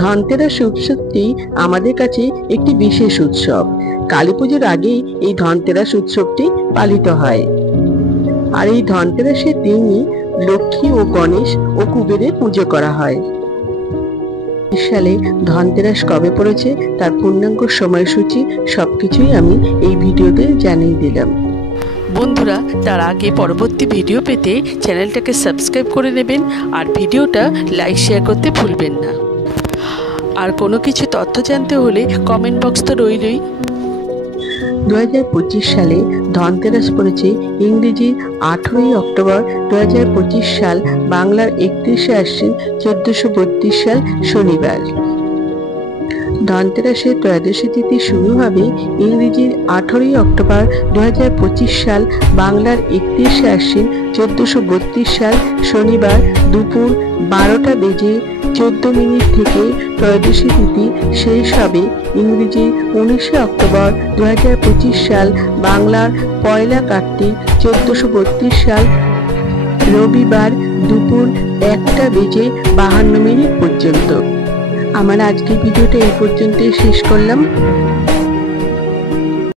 ধনতেরাস উৎসবটি আমাদের কাছে একটি বিশেষ উৎসব। কালী পুজোর আগেই এই ধনতেরাস উৎসবটি পালিত হয়। আর এই ধনতেরাসের দিনই লক্ষ্মী ও গণেশ ও কুবেরের পুজো করা হয়। সালে ধনতেরাস কবে পড়েছে তার পূর্ণাঙ্গ সময়সূচি সবকিছুই আমি এই ভিডিওতে জানিয়ে দিলাম। বন্ধুরা, তার আগে পরবর্তী ভিডিও পেতে চ্যানেলটাকে সাবস্ক্রাইব করে নেবেন আর ভিডিওটা লাইক শেয়ার করতে ভুলবেন না। আর কোনো কিছু তথ্য জানতে হলে কমেন্ট বক্স তো রইলই। 2025 সালে ধনতেরাস পড়েছে ইংরেজি 18ই অক্টোবর 2025 সাল, বাংলার 31শে আশ্বিন 1432 সাল শনিবার। ধনতেরাসের ত্রয়োদশী তিথি শুরু হবে ইংরেজির 18ই অক্টোবর 2025 সাল, বাংলার 31শে আশ্বিন 1432 সাল শনিবার দুপুর 12টা বেজে 14 থেকে ত্রয়োদশী তিথি শেষ হবে ইংরেজি 19শে অক্টোবর 2025 সাল, বাংলার 1লা কার্তিক 1432 সাল রবিবার দুপুর 1টা বেজে 52 পর্যন্ত। আমার আজকের ভিডিওটা এই পর্যন্তই শেষ করলাম।